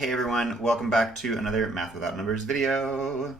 Hey everyone, welcome back to another Math Without Numbers video.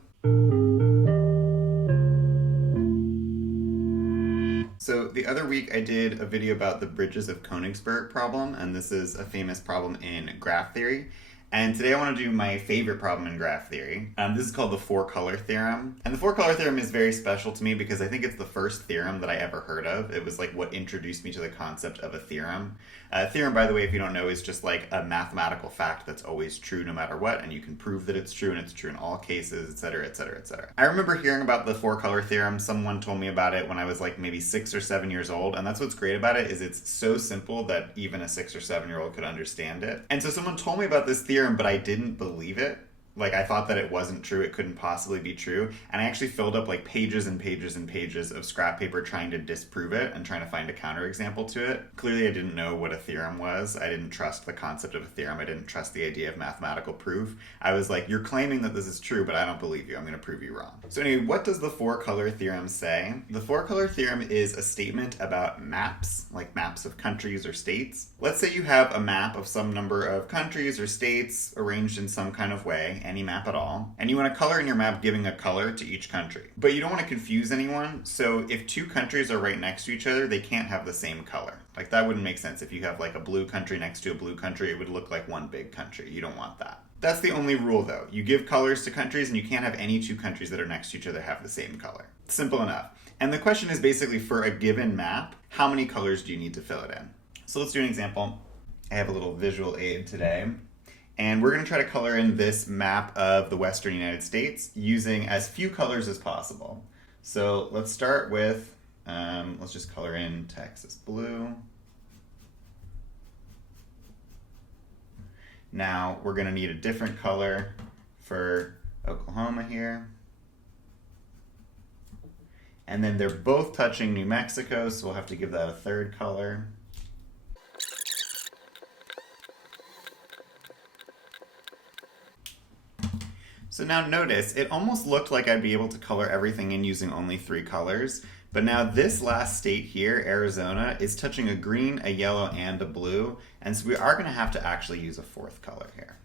So the other week I did a video about the bridges of Königsberg problem, and this is a famous problem in graph theory. And today I want to do my favorite problem in graph theory. This is called the four-color theorem. And the four-color theorem is very special to me because I think it's the first theorem that I ever heard of. It was like what introduced me to the concept of a theorem. A theorem, by the way, if you don't know, is just like a mathematical fact that's always true no matter what, and you can prove that it's true, and it's true in all cases, etc., etc., etc. I remember hearing about the four-color theorem. Someone told me about it when I was like maybe 6 or 7 years old, and that's what's great about it is it's so simple that even a 6 or 7-year-old could understand it. And so someone told me about this theorem, but I didn't believe it. Like, I thought that it wasn't true, it couldn't possibly be true, and I actually filled up like pages and pages and pages of scrap paper trying to disprove it and trying to find a counterexample to it. Clearly I didn't know what a theorem was. I didn't trust the concept of a theorem. I didn't trust the idea of mathematical proof. I was like, you're claiming that this is true, but I don't believe you. I'm going to prove you wrong. So anyway, what does the four-color theorem say? The four-color theorem is a statement about maps, like maps of countries or states. Let's say you have a map of some number of countries or states arranged in some kind of way, any map at all, and you want to color in your map giving a color to each country. But you don't want to confuse anyone, so if two countries are right next to each other, they can't have the same color. Like, that wouldn't make sense. If you have like a blue country next to a blue country, it would look like one big country. You don't want that. That's the only rule though. You give colors to countries and you can't have any two countries that are next to each other have the same color. Simple enough. And the question is basically, for a given map, how many colors do you need to fill it in? So let's do an example. I have a little visual aid today. And we're going to try to color in this map of the Western United States using as few colors as possible. So let's start with, let's just color in Texas blue. Now we're going to need a different color for Oklahoma here. And then they're both touching New Mexico, so we'll have to give that a third color. So now notice, it almost looked like I'd be able to color everything in using only 3 colors, but now this last state here, Arizona, is touching a green, a yellow, and a blue, and so we are going to have to actually use a 4th color here.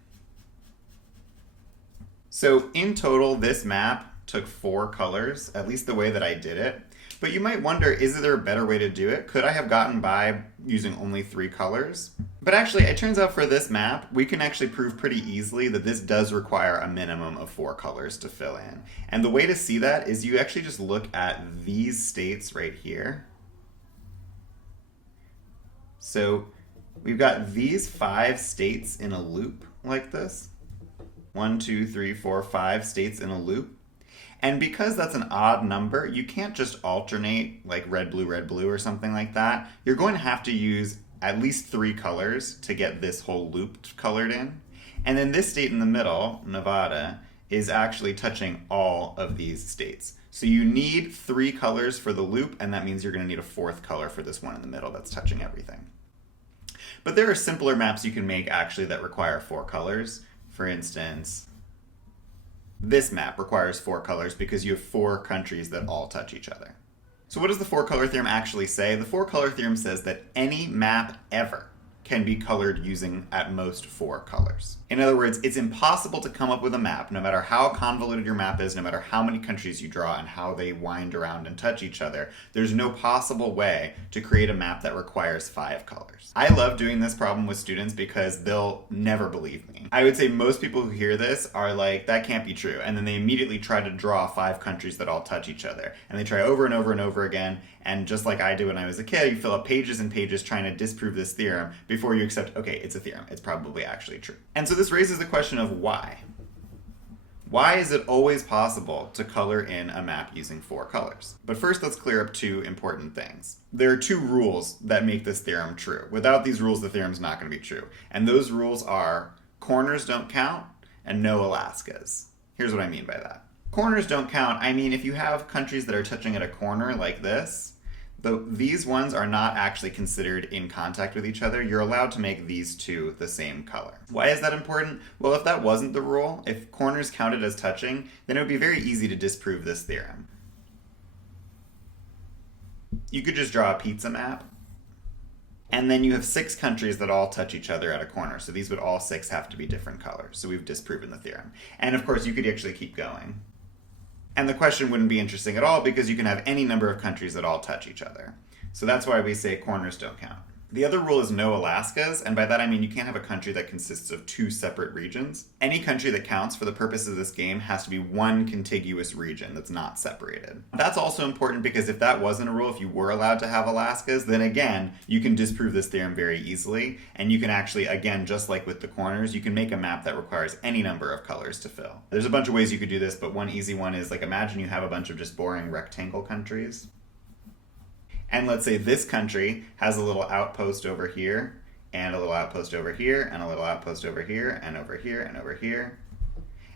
So in total, this map took 4 colors, at least the way that I did it. But you might wonder, is there a better way to do it? Could I have gotten by using only 3 colors? But actually, it turns out for this map, we can actually prove pretty easily that this does require a minimum of 4 colors to fill in. And the way to see that is you actually just look at these states right here. So we've got these 5 states in a loop like this. 1, 2, 3, 4, 5 states in a loop. And because that's an odd number, you can't just alternate like red, blue, or something like that. You're going to have to use at least 3 colors to get this whole loop colored in. And then this state in the middle, Nevada, is actually touching all of these states. So you need 3 colors for the loop, and that means you're going to need a 4th color for this one in the middle that's touching everything. But there are simpler maps you can make actually that require 4 colors. For instance, this map requires 4 colors because you have 4 countries that all touch each other. So what does the 4-color theorem actually say? The 4-color theorem says that any map ever can be colored using at most 4 colors. In other words, it's impossible to come up with a map, no matter how convoluted your map is, no matter how many countries you draw and how they wind around and touch each other, there's no possible way to create a map that requires 5 colors. I love doing this problem with students because they'll never believe me. I would say most people who hear this are like, that can't be true, and then they immediately try to draw 5 countries that all touch each other. And they try over and over and over again, and just like I did when I was a kid, you fill up pages and pages trying to disprove this theorem before you accept, okay, it's a theorem, it's probably actually true. And so this raises the question of why. Why is it always possible to color in a map using 4 colors? But first, let's clear up 2 important things. There are 2 rules that make this theorem true. Without these rules, the theorem's not going to be true. And those rules are corners don't count and no Alaskas. Here's what I mean by that. Corners don't count. I mean, if you have countries that are touching at a corner like this, these ones are not actually considered in contact with each other. You're allowed to make these 2 the same color. Why is that important? Well, if that wasn't the rule, if corners counted as touching, then it would be very easy to disprove this theorem. You could just draw a pizza map And then you have 6 countries that all touch each other at a corner. So these would all 6 have to be different colors. So we've disproven the theorem. And of course, you could actually keep going. And the question wouldn't be interesting at all because you can have any number of countries that all touch each other. So that's why we say corners don't count. The other rule is no Alaskas, and by that I mean you can't have a country that consists of 2 separate regions. Any country that counts for the purposes of this game has to be one contiguous region that's not separated. That's also important because if that wasn't a rule, if you were allowed to have Alaskas, then again, you can disprove this theorem very easily, and you can actually, again, just like with the corners, you can make a map that requires any number of colors to fill. There's a bunch of ways you could do this, but one easy one is, like, imagine you have a bunch of just boring rectangle countries. And let's say this country has a little outpost over here, and a little outpost over here, and a little outpost over here, and over here, and over here.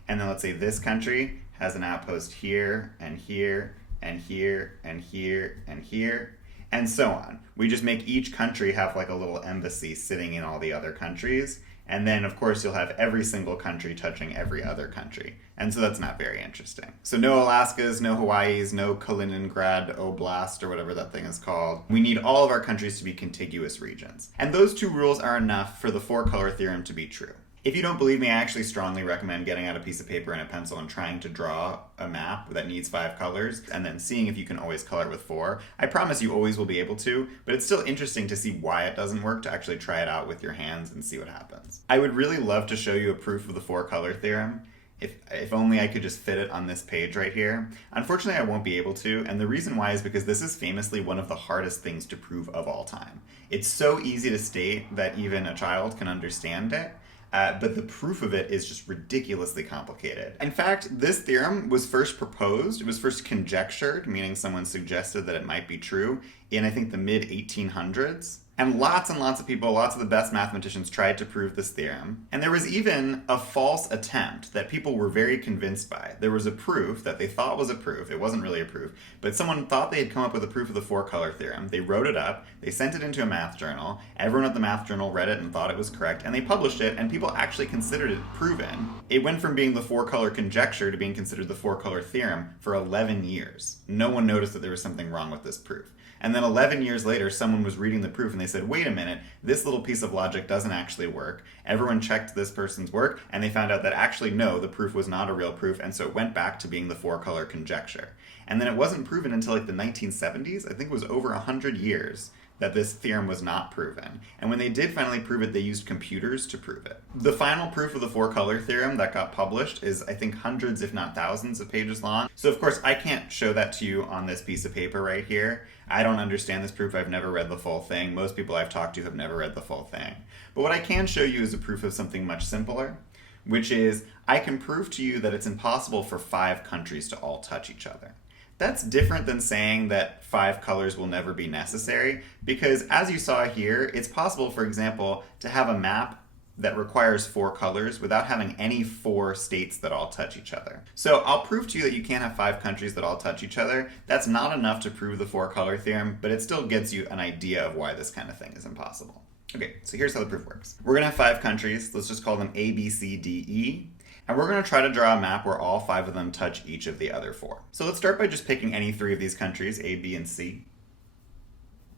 And then let's say this country has an outpost here, and here, and here, and here, and here, and so on. We just make each country have like a little embassy sitting in all the other countries. And then, of course, you'll have every single country touching every other country. And so that's not very interesting. So no Alaskas, no Hawaiis, no Kaliningrad Oblast, or whatever that thing is called. We need all of our countries to be contiguous regions. And those 2 rules are enough for the 4-color theorem to be true. If you don't believe me, I actually strongly recommend getting out a piece of paper and a pencil and trying to draw a map that needs 5 colors, and then seeing if you can always color it with 4. I promise you always will be able to, but it's still interesting to see why it doesn't work, to actually try it out with your hands and see what happens. I would really love to show you a proof of the 4-color theorem. If only I could just fit it on this page right here. Unfortunately, I won't be able to, and the reason why is because this is famously one of the hardest things to prove of all time. It's so easy to state that even a child can understand it, but the proof of it is just ridiculously complicated. In fact, this theorem was first proposed, it was first conjectured, meaning someone suggested that it might be true, in I think the mid-1800s. And lots of people, lots of the best mathematicians tried to prove this theorem. And there was even a false attempt that people were very convinced by. There was a proof that they thought was a proof. It wasn't really a proof, but someone thought they had come up with a proof of the 4-color theorem. They wrote it up, they sent it into a math journal, everyone at the math journal read it and thought it was correct, and they published it, and people actually considered it proven. It went from being the 4-color conjecture to being considered the 4-color theorem for 11 years. No one noticed that there was something wrong with this proof. And then 11 years later, someone was reading the proof and they said, wait a minute, this little piece of logic doesn't actually work. Everyone checked this person's work and they found out that actually no, the proof was not a real proof, and so it went back to being the 4-color conjecture. And then it wasn't proven until like the 1970s. I think it was over 100 years that this theorem was not proven. And when they did finally prove it, they used computers to prove it. The final proof of the 4-color theorem that got published is, I think, hundreds, if not thousands of pages long. So of course, I can't show that to you on this piece of paper right here. I don't understand this proof. I've never read the full thing. Most people I've talked to have never read the full thing. But what I can show you is a proof of something much simpler, which is I can prove to you that it's impossible for 5 countries to all touch each other. That's different than saying that 5 colors will never be necessary, because as you saw here, it's possible, for example, to have a map that requires 4 colors without having any 4 states that all touch each other. So I'll prove to you that you can't have 5 countries that all touch each other. That's not enough to prove the 4-color theorem, but it still gives you an idea of why this kind of thing is impossible. Okay, so here's how the proof works. We're going to have 5 countries. Let's just call them A, B, C, D, E. And we're going to try to draw a map where all 5 of them touch each of the other 4. So let's start by just picking any 3 of these countries, A, B, and C.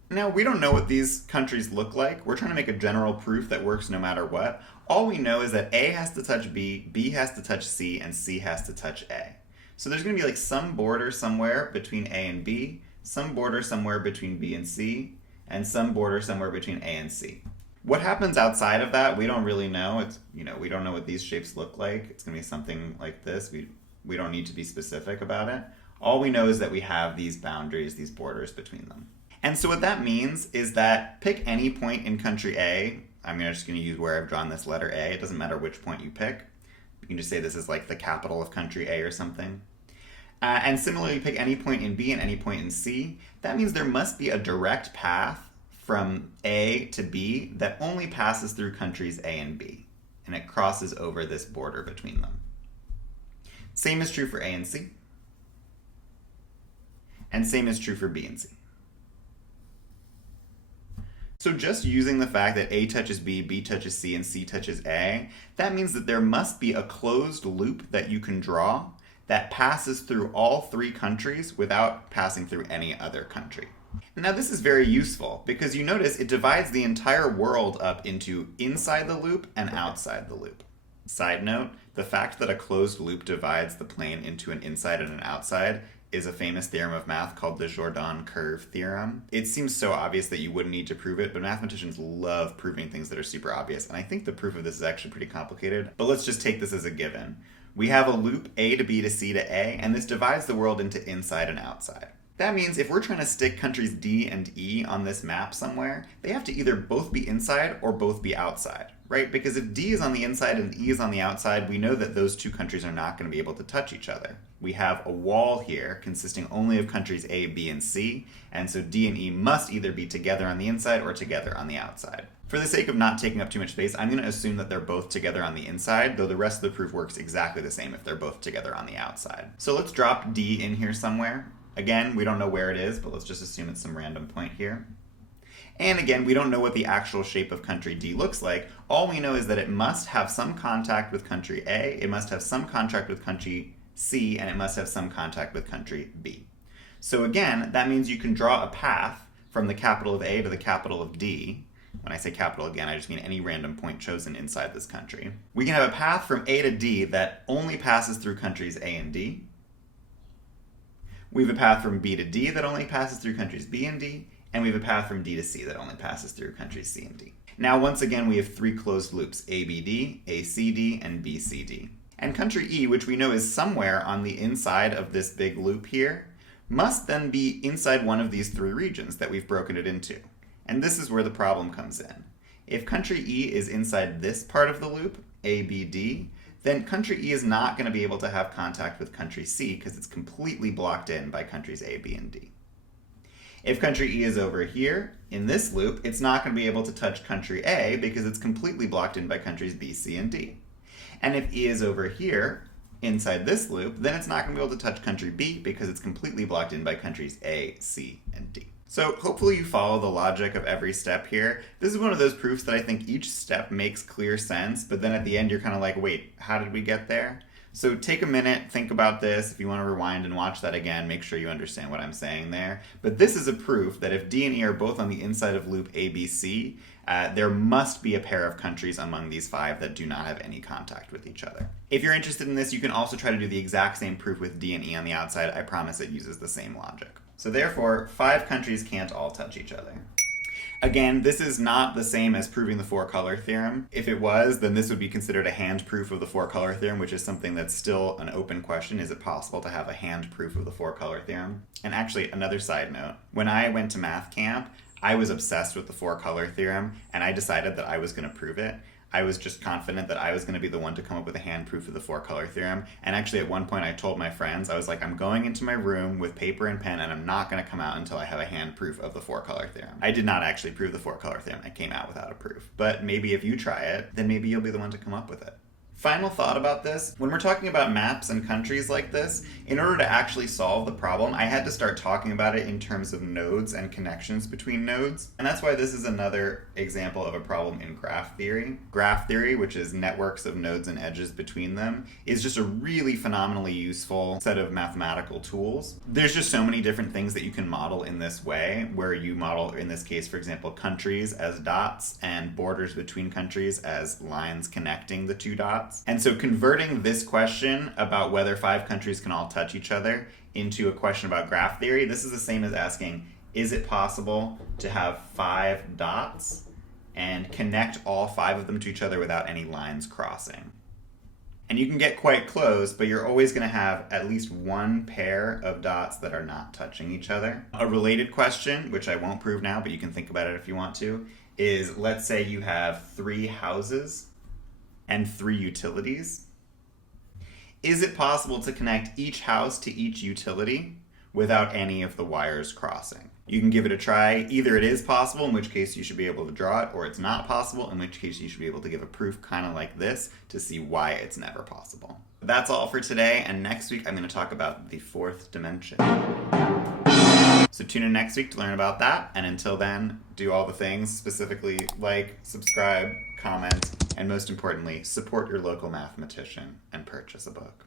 Now, we don't know what these countries look like. We're trying to make a general proof that works no matter what. All we know is that A has to touch B, B has to touch C, and C has to touch A. So there's going to be like some border somewhere between A and B, some border somewhere between B and C, and some border somewhere between A and C. What happens outside of that, we don't really know. We don't know what these shapes look like. It's going to be something like this. We don't need to be specific about it. All we know is that we have these boundaries, these borders between them. And so what that means is that pick any point in country A. I'm just going to use where I've drawn this letter A. It doesn't matter which point you pick. You can just say this is like the capital of country A or something. And similarly, pick any point in B and any point in C. That means there must be a direct path from A to B that only passes through countries A and B, and it crosses over this border between them. Same is true for A and C, and same is true for B and C. So just using the fact that A touches B, B touches C, and C touches A, that means that there must be a closed loop that you can draw that passes through all 3 countries without passing through any other country. Now this is very useful because you notice it divides the entire world up into inside the loop and outside the loop. Side note, the fact that a closed loop divides the plane into an inside and an outside is a famous theorem of math called the Jordan curve theorem. It seems so obvious that you wouldn't need to prove it, but mathematicians love proving things that are super obvious, and I think the proof of this is actually pretty complicated, but let's just take this as a given. We have a loop A to B to C to A, and this divides the world into inside and outside. That means if we're trying to stick countries D and E on this map somewhere, they have to either both be inside or both be outside, right? Because if D is on the inside and E is on the outside, we know that those two countries are not going to be able to touch each other. We have a wall here consisting only of countries A, B, and C, and so D and E must either be together on the inside or together on the outside. For the sake of not taking up too much space, I'm going to assume that they're both together on the inside, though the rest of the proof works exactly the same if they're both together on the outside. So let's drop D in here somewhere. Again, we don't know where it is, but let's just assume it's some random point here. And again, we don't know what the actual shape of country D looks like. All we know is that it must have some contact with country A, it must have some contact with country C, and it must have some contact with country B. So again, that means you can draw a path from the capital of A to the capital of D. When I say capital again, I just mean any random point chosen inside this country. We can have a path from A to D that only passes through countries A and D. We have a path from B to D that only passes through countries B and D, and we have a path from D to C that only passes through countries C and D. Now, once again, we have three closed loops, ABD, ACD, and BCD. And country E, which we know is somewhere on the inside of this big loop here, must then be inside one of these three regions that we've broken it into. And this is where the problem comes in. If country E is inside this part of the loop, ABD, then country E is not going to be able to have contact with country C because it's completely blocked in by countries A, B, and D. If country E is over here, in this loop, it's not going to be able to touch country A because it's completely blocked in by countries B, C, and D. And if E is over here, inside this loop, then it's not going to be able to touch country B because it's completely blocked in by countries A, C, and D. So hopefully you follow the logic of every step here. This is one of those proofs that I think each step makes clear sense, but then at the end you're kind of like, wait, how did we get there? So take a minute, think about this. If you want to rewind and watch that again, make sure you understand what I'm saying there. But this is a proof that if D and E are both on the inside of loop ABC, there must be a pair of countries among these five that do not have any contact with each other. If you're interested in this, you can also try to do the exact same proof with D and E on the outside. I promise it uses the same logic. So therefore, five countries can't all touch each other. Again, this is not the same as proving the four-color theorem. If it was, then this would be considered a hand proof of the four-color theorem, which is something that's still an open question. Is it possible to have a hand proof of the four-color theorem? And actually, another side note, when I went to math camp, I was obsessed with the four-color theorem, and I decided that I was going to prove it. I was just confident that I was going to be the one to come up with a hand proof of the four-color theorem. And actually at one point I told my friends, I was like, I'm going into my room with paper and pen and I'm not going to come out until I have a hand proof of the four-color theorem. I did not actually prove the four-color theorem. I came out without a proof. But maybe if you try it, then maybe you'll be the one to come up with it. Final thought about this, when we're talking about maps and countries like this, in order to actually solve the problem, I had to start talking about it in terms of nodes and connections between nodes. And that's why this is another example of a problem in graph theory. Graph theory, which is networks of nodes and edges between them, is just a really phenomenally useful set of mathematical tools. There's just so many different things that you can model in this way, where you model, in this case, for example, countries as dots and borders between countries as lines connecting the two dots. And so converting this question about whether five countries can all touch each other into a question about graph theory, this is the same as asking, is it possible to have five dots and connect all five of them to each other without any lines crossing? And you can get quite close, but you're always going to have at least one pair of dots that are not touching each other. A related question, which I won't prove now, but you can think about it if you want to, is let's say you have three houses and three utilities. Is it possible to connect each house to each utility without any of the wires crossing? You can give it a try. Either it is possible, in which case you should be able to draw it, or it's not possible, in which case you should be able to give a proof kind of like this to see why it's never possible. That's all for today, and next week I'm going to talk about the fourth dimension. So tune in next week to learn about that, and until then, do all the things, specifically like, subscribe, comment, and most importantly, support your local mathematician and purchase a book.